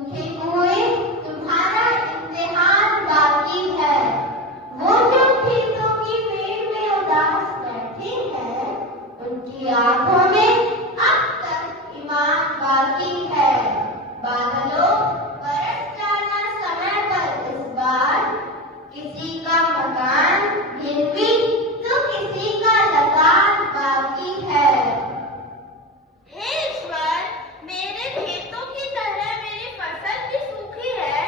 दुखी हुए, तुम्हारा इम्तिहान बाकी है। वो जो खेतों की पेड़ में उदास बैठे हैं, उनकी आंखों में अब तक ईमान बाकी है। बादलों, बरस जाना समय पर इस बार, किसी का मकान गिरवी तो किसी का लगान बाकी है। हे ईश्वर, मेरे खेतों की तरह मेरी फसल भी सूखी है।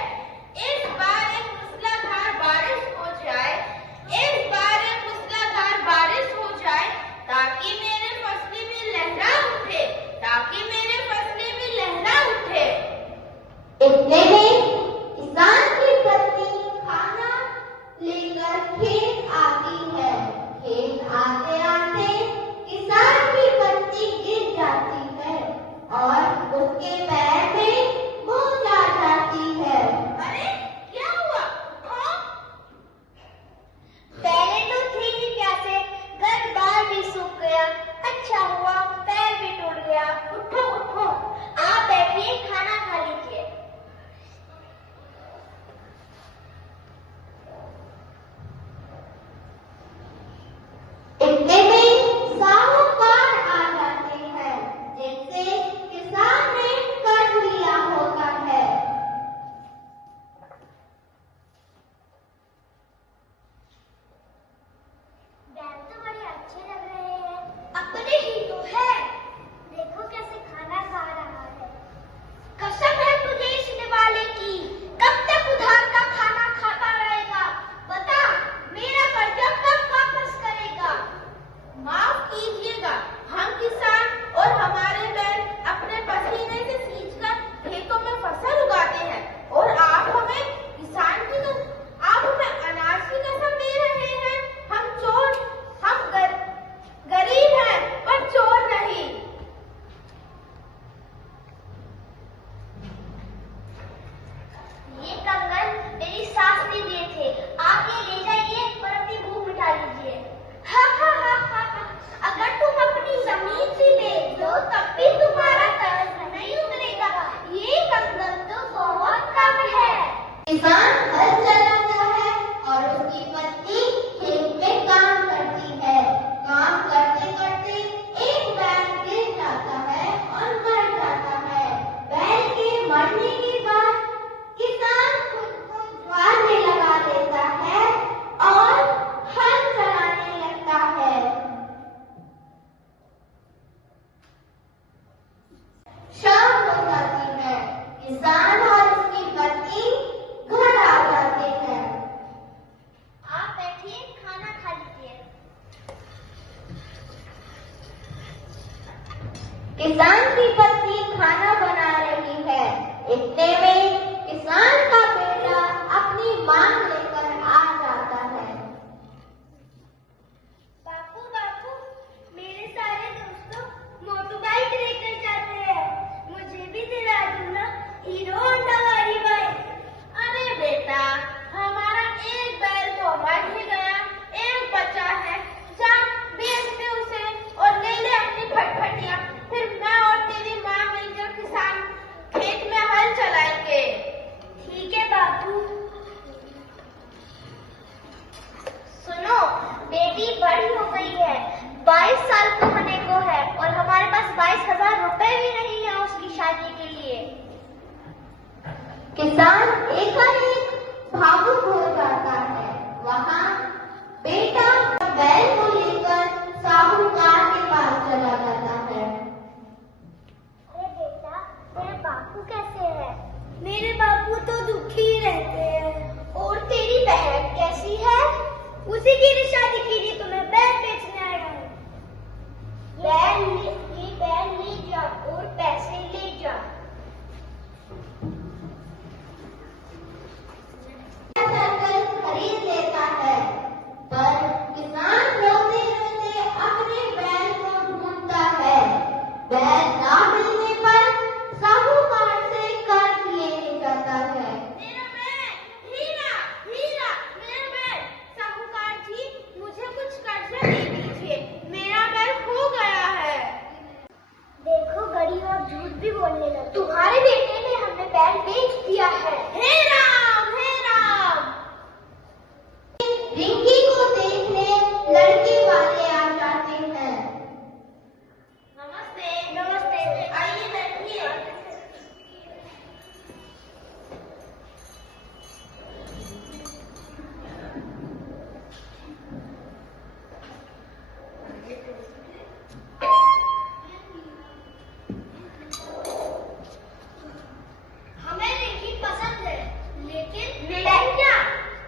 इस बार एक मूसलाधार बारिश हो जाए, इस बार एक मूसलाधार बारिश हो जाए, ताकि मेरे फसलें भी लहरा उठे, ताकि मेरे फसलें भी लहरा उठे। इतने में किसान की पत्नी खाना लेकर खेत आती है। खेत आते आते किसान की पत्नी गिर जाती है और उसके पैर में मोच आ जाती है। अरे क्या हुआ? पहले तो थी ही प्यासे, घर बार भी सूख गया। अच्छा हुआ पैर भी टूट गया। उठो उठो, आप बैठिए, खाना खा लीजिए। इतने में साहूकार आ जाते हैं, जिनसे किसान ने कर्ज लिया होता है। बैल तो बड़े अच्छे लग रहे हैं, अपने ही तो है। देखो कैसे खाना खा रहा है। कसम है तुझे इस निवाले की, कब तक उधार का खाना खाता रहेगा? बता, मेरा कर्जा कब वापस करेगा? माफ कीजिएगा, हम किसान और हमारे बैल अपने पसीने से सींचकर खेतों में फसल उगाते हैं, और आप हमें आप हमें अनाज की कसम दे रहे हैं। हम चोर, गरीब हैं, पर चोर नहीं। ये कंगन मेरी सास ने दिए थे, आप ये ले जाइए और अपनी भूख मिटा लीजिए। हा हा हा हा हा। अगर तुम अपनी जमीन भी बेच दो तब भी तुम्हारा कर्ज नहीं उतरेगा। ये कंगन तो बहुत कम है। किसान हल चलाता है और उसकी पत्नी खेत में काम करती है। काम करते करते एक बैल गिर जाता है और मर जाता है। बैल के मरने के बाद किसान खुद को ज्वार में लगा देता है और हल चलाने लगता है। शाम हो जाती है, किसान और उसकी पत्नी घर आ जाते हैं। आप बैठिए, खाना खा लीजिए। किसान की पत्नी खाना बना रही है। इतने में किसान का बेटा अपनी मांग लेकर आ जाता है। बापू बापू, मेरे सारे दोस्तों मोटर बाइक लेकर जाते हैं, मुझे भी दिला दो ना, हीरो होंडा वाली बाइक। अरे बेटा, हमारा एक बैल तो मर ही गया, एक बचा है। जा बेच दे उसे और ले ले अपनी फटफटियां, फिर मैं और तेरी माँ मिलकर किसान खेत में हल चलाएंगे। ठीक है बापू। सुनो, बेटी बड़ी हो गई है, 22 साल को होने को है और हमारे पास 22,000 रुपए भी नहीं है उसकी शादी के लिए। किसान एकाएक भावुक हो जाता है। वहाँ बेटा बैल को लेकर साहूकार के पास चला जाता है। अरे बेटा, तेरे बापू कैसे है? मेरे बापू तो दुखी रहते हैं। और तेरी बहन कैसी है? उसी की शादी के लिए तुम्हें बैल बेचने आया हूँ। बैल ले जा और पैसे ले जा। खरीद लेता है, पर किसान रोते रोते अपने बैल को ढूंढता है। बैल ना मिलने पर साहूकार से कर्ज लेने जाता है। मेरा बैल, हीरा, हीरा, मेरा बैल। साहूकार जी, मुझे कुछ कर्जा दे दीजिए, मेरा बैल खो गया है। देखो, गरीब और झूठ भी बोलने लगे। तुम्हारे बेटे ने हमें बैल बेच दिया है। हे राम, हे राम। रिंकी को देखने लड़के वाले आ जाते हैं। नमस्ते। नमस्ते, आइए बैठिए। हमें रिंकी पसंद है, लेकिन क्या?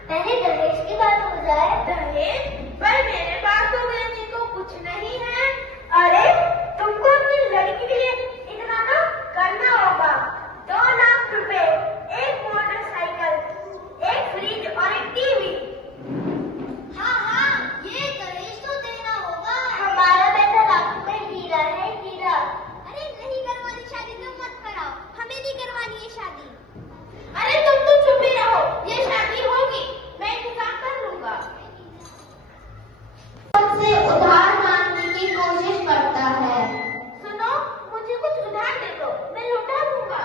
पहले दहेज की बात हो जाए। दहेज? पर मेरे पास तो देने को कुछ नहीं है। अरे तुमको अपनी लड़की के लिए इतना तो करना होगा। 2 लाख रुपए, एक मोटरसाइकिल, एक फ्रिज और एक टीवी। हाँ, ये दहेज तो देना होगा। हमारा बेटा लाखों में हीरा है, हीरा। अरे नहीं करवानी शादी तो मत कराओ, हमें नहीं करवानी है शादी। अरे तुम तो चुप ही रहो, ये शादी होगी, मैं इंतजाम कर लूंगा। से उधार मांगने की कोशिश करता है। सुनो, मुझे कुछ उधार दे दो, मैं लौटा दूंगा।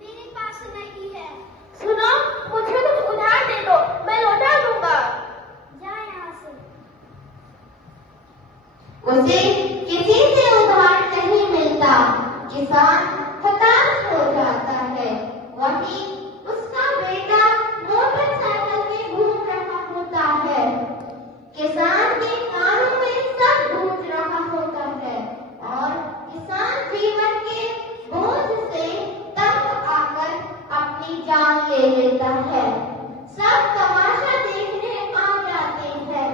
मेरे पास नहीं है। सुनो, मुझे कुछ उधार दे दो, मैं लौटा दूंगा। जा यहाँ से। उसे किसी से उधार नहीं मिलता। किसान हताश हो जाता है। वहीं उसका बेटा मोटरसाइकिल में घूम रहा होता है। किसान के कानों में सब गूंज रहा होता है और किसान जीवन के बोझ से तंग आकर अपनी जान ले लेता है। सब तमाशा देखने आ जाते हैं।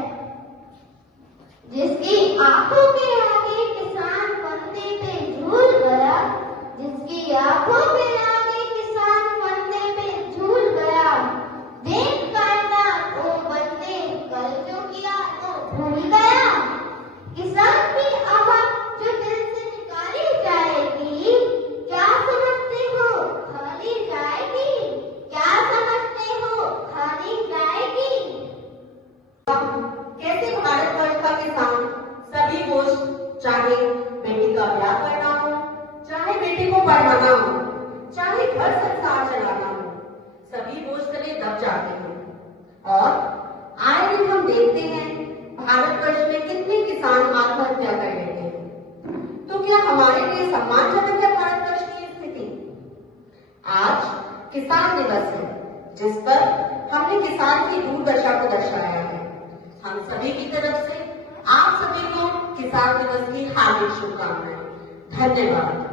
जिसकी आंखों के आगे किसान फंदे पे झूल गया, जिसकी आंखों के आगे किसान फंदे पे झूल गया, देख करना वो बंदे कल जो किया वो भूल गया। किसान की आवाज जो दिल से निकाली जाएगी, क्या समझते हो खाली जाएगी? क्या समझते हो खाली जाएगी? कैसे भारतवर्ष का किसान सभी बोझ, चाहे बेटी का ब्याह करना हो, चाहे बेटी को पढ़ाना हो, चाहे घर संसार चलाना हो, सभी बोझ तले दब जाते हैं। और आए दिन हम देखते हैं भारतवर्ष में कितने किसान आत्महत्या कर लेते हैं। तो क्या हमारे लिए सम्मानजनक है भारतवर्ष की स्थिति? आज किसान दिवस है, जिस पर हमने किसान की दुर्दशा को दर्शाया है। हम सभी की तरफ से आप सभी को किसान दिवस की हार्दिक शुभकामनाएं। धन्यवाद।